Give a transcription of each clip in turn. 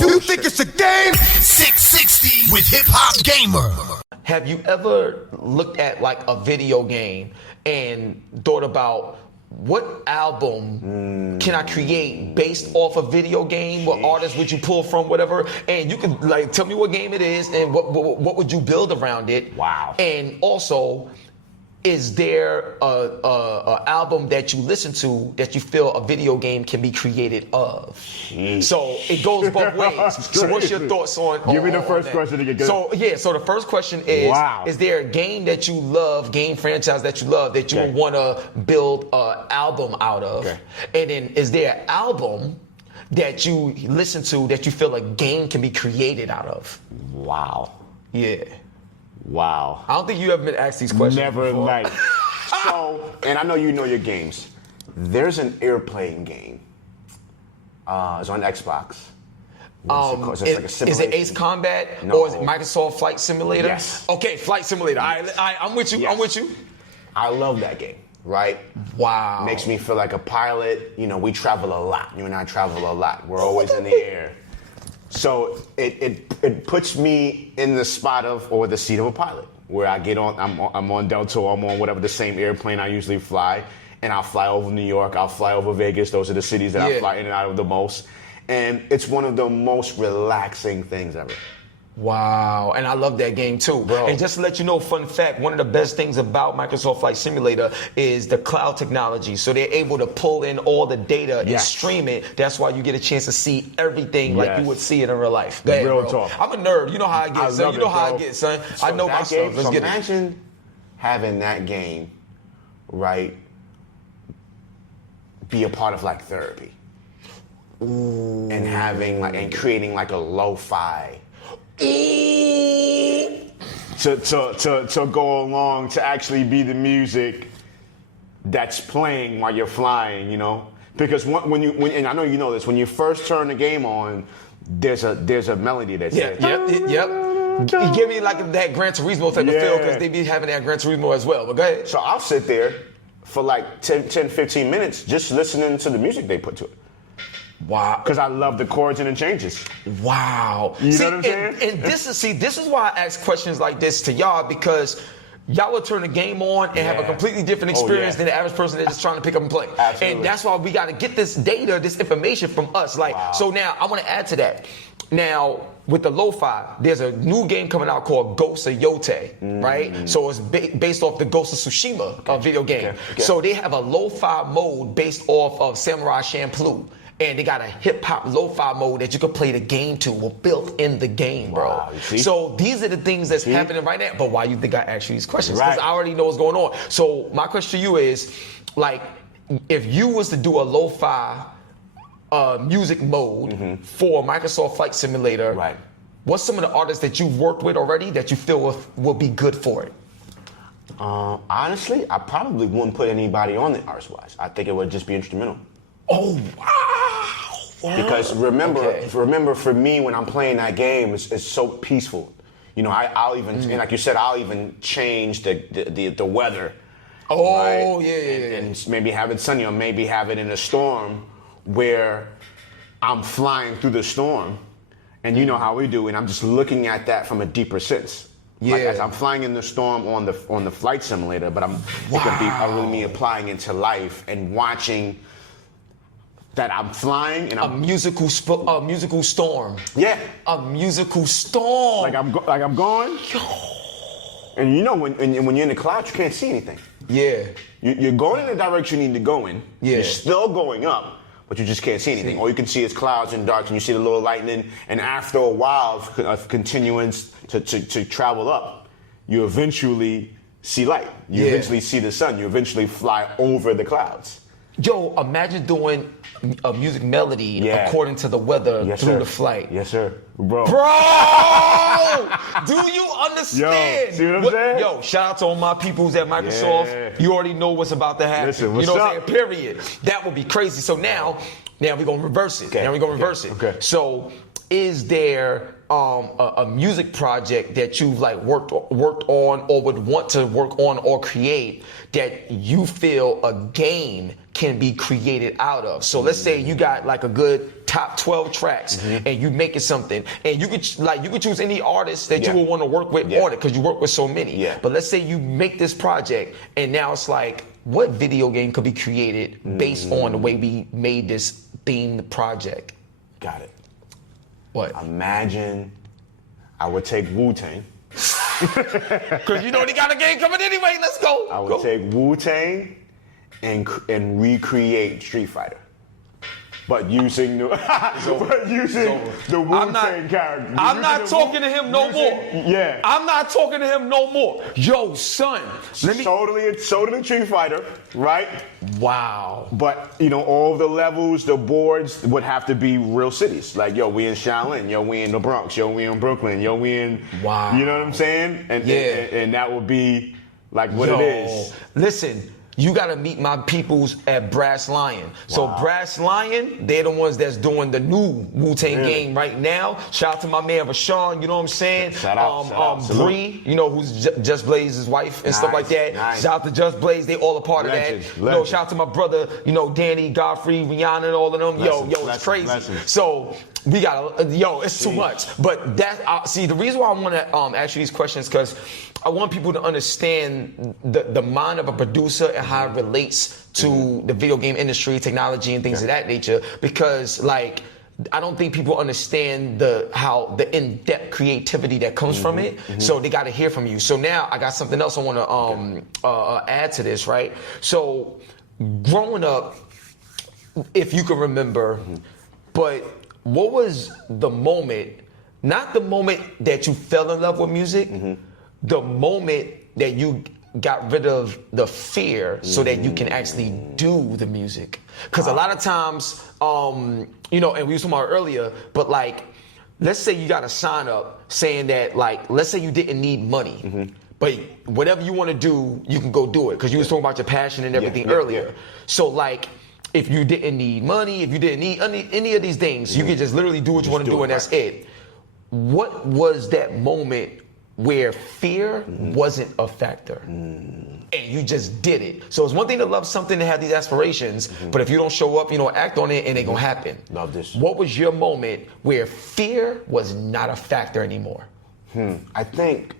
You think it's a game? 660 with HipHopGamer. Have you ever looked at like a video game and thought about what album can I create based off a video game? What artist would you pull from, whatever? And you can like tell me what game it is and what would you build around it? Wow. And also, is there a album that you listen to that you feel a video game can be created of? So it goes both ways. So what's your thoughts on? Give me the first question to get good. So so the first question is: Is there a game that you love, game franchise that you love that you would want to build an album out of? Okay. And then is there an album that you listen to that you feel a game can be created out of? Wow. Yeah. Wow. I don't think you ever been asked these questions Never before. like. So, and I know you know your games. There's an airplane game. It's on Xbox. It's like a simulation. Is it Ace Combat or is it Microsoft Flight Simulator? Yes. Okay, Flight Simulator. All right, I'm with you. Yes. I'm with you. I love that game, right? Wow. Makes me feel like a pilot. You know, we travel a lot. You and I travel a lot. We're always in the air. So it puts me in the spot of, or the seat of a pilot, where I get on, I'm on Delta, or I'm on whatever the same airplane I usually fly, and I'll fly over New York, I'll fly over Vegas. Those are the cities that I fly in and out of the most. And it's one of the most relaxing things ever. Wow, and I love that game too. Bro. And just to let you know, fun fact, one of the best things about Microsoft Flight Simulator is the cloud technology. So they're able to pull in all the data and stream it. That's why you get a chance to see everything like you would see it in real life. Go ahead, Real bro. talk. I'm a nerd. You know how I get, son. You know how I get, son. So I know my stuff. Let's get it. Imagine having that game, right, be a part of like therapy. Ooh. And having like, and creating like a lo-fi. To go along, to actually be the music that's playing while you're flying, you know? Because when and I know you know this, when you first turn the game on, there's a melody that's there. Yep. You give me like that Gran Turismo type of feel because they be having that Gran Turismo as well. But go ahead. So I'll sit there for like 10, 15 minutes just listening to the music they put to it. Wow. Because I love the chords and the changes. Wow. You know what I'm saying? And this is why I ask questions like this to y'all, because y'all will turn the game on and have a completely different experience than the average person that's just trying to pick up and play. Absolutely. And that's why we got to get this data, this information from us. Like, so now I want to add to that. Now, with the lo-fi, there's a new game coming out called Ghost of Yote, right? So it's based off the Ghost of Tsushima video game. So they have a lo-fi mode based off of Samurai Champloo. And they got a hip-hop lo-fi mode that you can play the game to, or built in the game, bro. Wow, you see? So these are the things that's happening right now. But why you think I asked you these questions? Because I already know what's going on. So my question to you is, like, if you was to do a lo-fi music mode for Microsoft Flight Simulator, what's some of the artists that you've worked with already that you feel will be good for it? Honestly, I probably wouldn't put anybody on it artist-wise. I think it would just be instrumental. Oh, wow. Because remember, for me, when I'm playing that game, it's so peaceful. You know, I'll even, and like you said, I'll even change the weather. Oh, right? yeah. And maybe have it sunny, or maybe have it in a storm where I'm flying through the storm, and you know how we do, and I'm just looking at that from a deeper sense. Like as I'm flying in the storm on the flight simulator, but it could be really me applying it to life and watching that I'm flying and I'm a musical storm. Yeah, a musical storm. Like I'm going. And you know when you're in the clouds, you can't see anything. Yeah. You're going in the direction you need to go in. Yeah. You're still going up, but you just can't see anything. All you can see is clouds and dark, and you see the little lightning. And after a while of continuance to travel up, you eventually see light. You eventually see the sun. You eventually fly over the clouds. Yo, imagine doing a music melody according to the weather through the flight. Yes, sir. Bro! Do you understand? Yo, see what I'm saying? Yo, shout out to all my peoples at Microsoft. Yeah. You already know what's about to happen. Listen, what's you know what up? I'm saying? Period. That would be crazy. So now we're going to reverse it. Okay. Now we're going to reverse it. Okay. So is there a music project that you've like worked on or would want to work on or create that you feel a game can be created out of? So let's say you got like a good top 12 tracks and you making something, and you could choose any artist that you would want to work with on it because you work with so many. Yeah. But let's say you make this project and now it's like, what video game could be created based on the way we made this themed project? Got it. What? Imagine I would take Wu-Tang. Because you know they got a game coming anyway. Let's go. I would take Wu-Tang and recreate Street Fighter. But using the Wu-Tang character. I'm not talking to him no more. Yeah. I'm not talking to him no more. Yo, son. Totally Street Fighter, right? Wow. But, you know, all the levels, the boards would have to be real cities. Like, yo, we in Shaolin. Yo, we in the Bronx. Yo, we in Brooklyn. Yo, we in... Wow. You know what I'm saying? And that would be, like, what it is. Listen. You gotta meet my peoples at Brass Lion. So Brass Lion, they're the ones that's doing the new Wu-Tang game right now. Shout out to my man Rashawn, you know what I'm saying? Shout out. Bree, you know, who's Just Blaze's wife and stuff like that. Nice. Shout out to Just Blaze, they all a part of that. You know, shout out to my brother, you know, Danny, Godfrey, Rihanna, and all of them. It's crazy. So we got it's too much. But that see, the reason why I want to ask you these questions because I want people to understand the mind of a producer and how it relates to the video game industry, technology, and things of that nature. Because, like, I don't think people understand the in-depth creativity that comes from it. So they got to hear from you. So now I got something else I want to add to this, right? So growing up, if you can remember, but what was the moment? Not the moment that you fell in love with music. The moment that you got rid of the fear so that you can actually do the music. Because a lot of times, you know, and we were talking about earlier, but like, let's say you got a sign up saying that, like, let's say you didn't need money, but whatever you want to do, you can go do it. Because you was talking about your passion and everything earlier. So like, if you didn't need money, if you didn't need any of these things, you could just literally do what you want to do and that's it. What was that moment where fear wasn't a factor and you just did it? So it's one thing to love something and have these aspirations, but if you don't show up, you know, act on it, it ain't gonna happen. Love this. What was your moment where fear was not a factor anymore? I think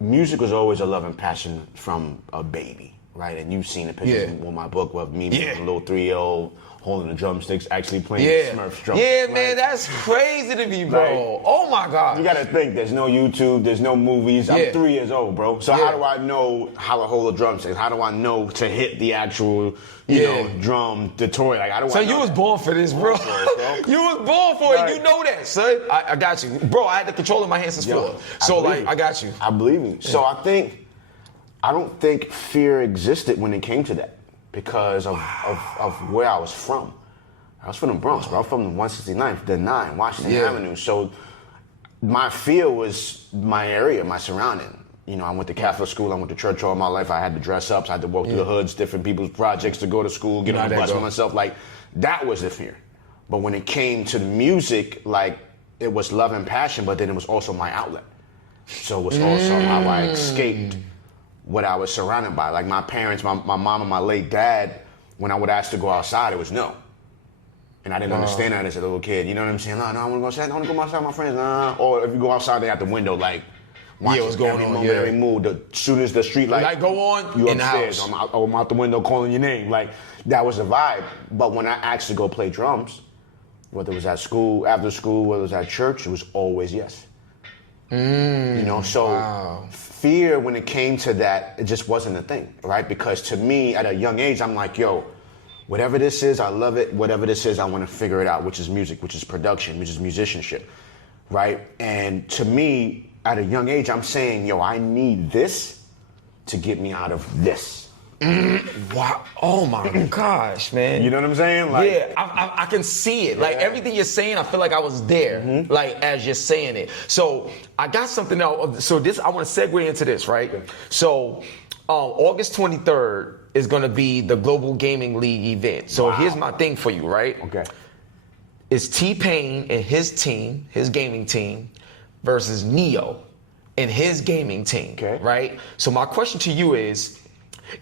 music was always a love and passion from a baby, right? And you've seen the pictures in my book of me being a little 3-year-old holding the drumsticks, actually playing Smurfs drums. Yeah, man, that's crazy to me, bro. Right. Oh my God. You gotta think, there's no YouTube, there's no movies. I'm 3 years old, bro. So how do I know how to hold a drumstick? How do I know to hit the actual, you know, drum, the toy? Like, how do I know? You was born for this, bro. You was born for it. You know that, son. I got you. Bro, I had the control in my hands since 4. So, like, I got you. I believe you. So I don't think fear existed when it came to that. Because of where I was from. I was from the Bronx, bro. I'm from the 169th, the 9, Washington Avenue. So my fear was my area, my surrounding. You know, I went to Catholic school, I went to church all my life. I had to dress up, so I had to walk through the hoods, different people's projects to go to school, get on the bus with myself. Like, that was the fear. But when it came to the music, like, it was love and passion, but then it was also my outlet. So it was also how I escaped what I was surrounded by. Like my parents, my mom and my late dad, when I would ask to go outside, it was no. And I didn't understand that as a little kid. You know what I'm saying? No, I want to go outside. I want to go outside with my friends. Nah. Or if you go outside, they at the window, like, watching what's going every on? moment, every move. As soon as the street light go on, you in upstairs. the house. I'm out the window calling your name. Like, that was the vibe. But when I asked to go play drums, whether it was at school, after school, whether it was at church, it was always yes. You know, so fear, when it came to that, it just wasn't a thing, right? Because to me, at a young age, I'm like, yo, whatever this is, I love it. Whatever this is, I want to figure it out, which is music, which is production, which is musicianship, right? And to me, at a young age, I'm saying, yo, I need this to get me out of this. Wow. Oh my gosh, man. You know what I'm saying? Like, yeah, I can see it. Like, everything you're saying, I feel like I was there, like, as you're saying it. So I got something else. So I want to segue into this, right? So August 23rd is going to be the Global Gaming League event. So here's my thing for you, right? Okay. It's T-Pain and his team, his gaming team, versus Neo and his gaming team, right? So my question to you is,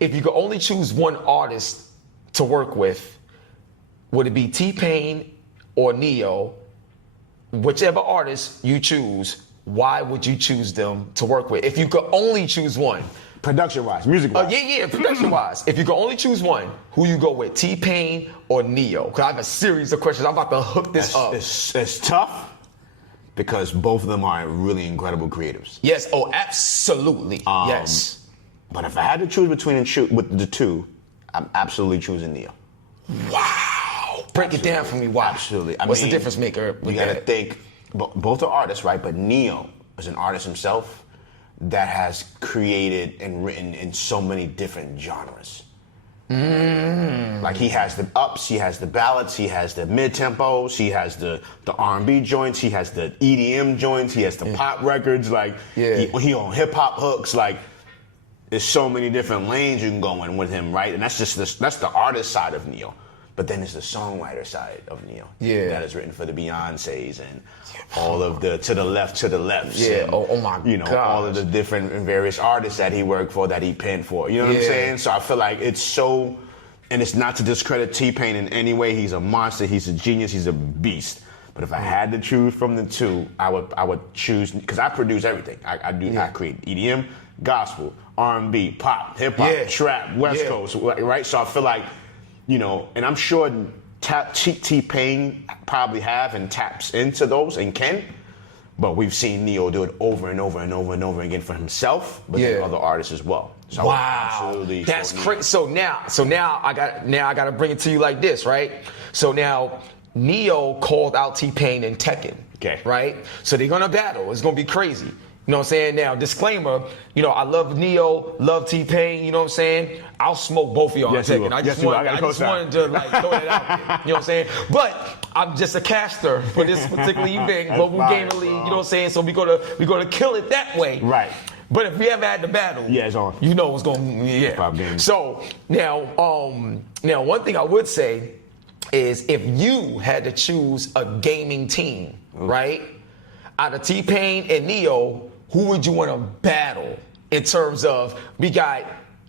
if you could only choose one artist to work with, would it be T-Pain or Neo? Whichever artist you choose, why would you choose them to work with? If you could only choose one. Production-wise, music-wise. Yeah, production-wise. If you could only choose one, who you go with, T-Pain or Neo? Because I have a series of questions. I'm about to hook this up. It's tough because both of them are really incredible creatives. Yes, absolutely. Yes. But if I had to choose between the two, I'm absolutely choosing Neo. Wow. Break it down for me. Why? Absolutely. What's the difference maker? You got to think, both are artists, right? But Neo is an artist himself that has created and written in so many different genres. Like he has the ups, he has the ballads, he has the mid-tempos, he has the R&B joints, he has the EDM joints, he has the pop records, like he on hip-hop hooks, like there's so many different lanes you can go in with him, right? And that's the artist side of Neo. But then there's the songwriter side of Neo. Yeah. That is written for the Beyoncés and all of the to the lefts. Yeah. And, oh my God. All of the different and various artists that he worked for, that he penned for. You know what I'm saying? So I feel like it's so, and it's not to discredit T-Pain in any way. He's a monster. He's a genius. He's a beast. But if I had to choose from the two, I would choose, because I produce everything. I create EDM, gospel, R&B, pop, hip hop, trap, West Coast, right? So I feel like, and I'm sure T-Pain probably have and taps into those and can, but we've seen Neo do it over and over and over and over again for himself, but then other artists as well. So absolutely, that's crazy. So now I got to bring it to you like this, right? So now Neo called out T-Pain in Tekken, right? So they're gonna battle. It's gonna be crazy. You know what I'm saying? Now, disclaimer, I love Neo, love T-Pain, you know what I'm saying? I'll smoke both of y'all on Tekken. I just wanted to throw that out there. You know what I'm saying? But I'm just a caster for this particular event, Global Gamer League, you know what I'm saying? So we're gonna kill it that way. Right. But if we ever had the battle, it's on. You know what's going So now one thing I would say is, if you had to choose a gaming team, right? Out of T-Pain and Neo, who would you want to battle in terms of, we got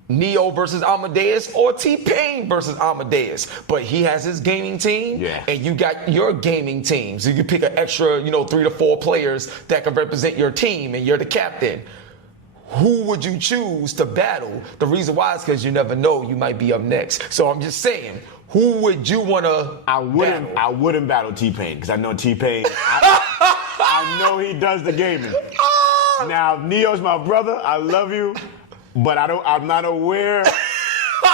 Neo versus Amadeus or T-Pain versus Amadeus? But he has his gaming team, and you got your gaming team. So you can pick an extra, 3 to 4 players that can represent your team, and you're the captain. Who would you choose to battle? The reason why is because you never know, you might be up next. So I'm just saying, who would you want to battle? I wouldn't battle T-Pain, because I know T-Pain, I know he does the gaming. Now, Neo's my brother. I love you, but I'm not aware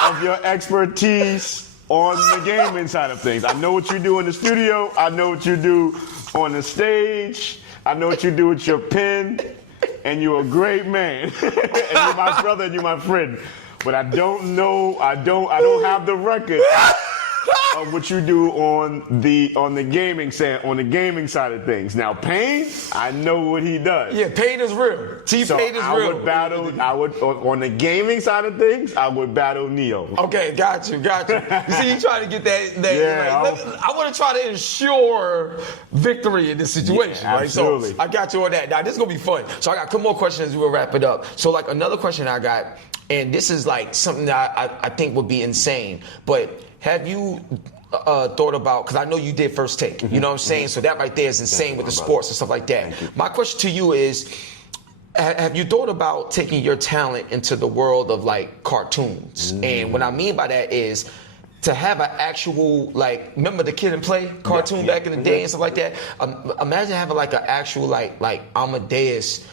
of your expertise on the gaming side of things. I know what you do in the studio. I know what you do on the stage. I know what you do with your pen, and you're a great man. And you're my brother and you're my friend. But I don't know. I don't have the record of what you do on the gaming side of things. Now, Pain, I know what he does. Yeah, Pain is real. T-Pain is real. I would on the gaming side of things, I would battle Neo. Okay, got you. You see, you trying to get that I want to try to ensure victory in this situation, right? Absolutely. So I got you on that. Now, this is going to be fun. So I got a couple more questions as we'll wrap it up. So, another question I got, and this is something that I think would be insane, but have you thought about, because I know you did First Take, you know what I'm saying? So that right there is insane with the sports and stuff like that. My question to you is, have you thought about taking your talent into the world of cartoons? And what I mean by that is, to have an actual, remember the Kid and Play cartoon back in the day and stuff like that? Imagine having an actual Amadeus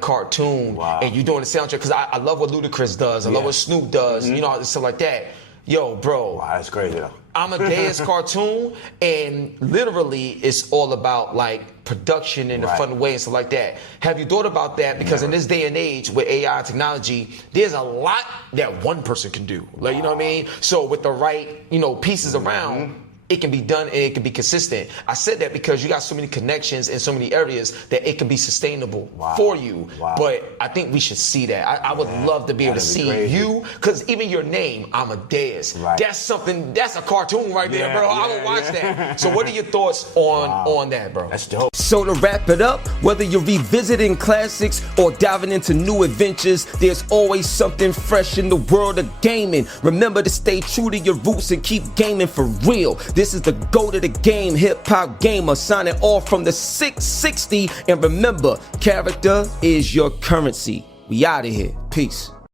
cartoon, and you doing the soundtrack, because I love what Ludacris does, I love what Snoop does, stuff like that. Yo, bro. Wow, that's crazy though. Amadeus cartoon, and literally it's all about production in a fun way and stuff like that. Have you thought about that? Because in this day and age with AI and technology, there's a lot that one person can do. You know what I mean? So with the right, pieces around, it can be done and it can be consistent. I said that because you got so many connections in so many areas that it can be sustainable for you. But I think we should see that. I would love to be able to see you, because even your name, Amadeus, that's something, that's a cartoon right there, bro. I would watch that. So what are your thoughts on that, bro? That's dope. So to wrap it up, whether you're revisiting classics or diving into new adventures, there's always something fresh in the world of gaming. Remember to stay true to your roots and keep gaming for real. This is the GOAT of the game, HipHopGamer, signing off from the 660. And remember, character is your currency. We out of here. Peace.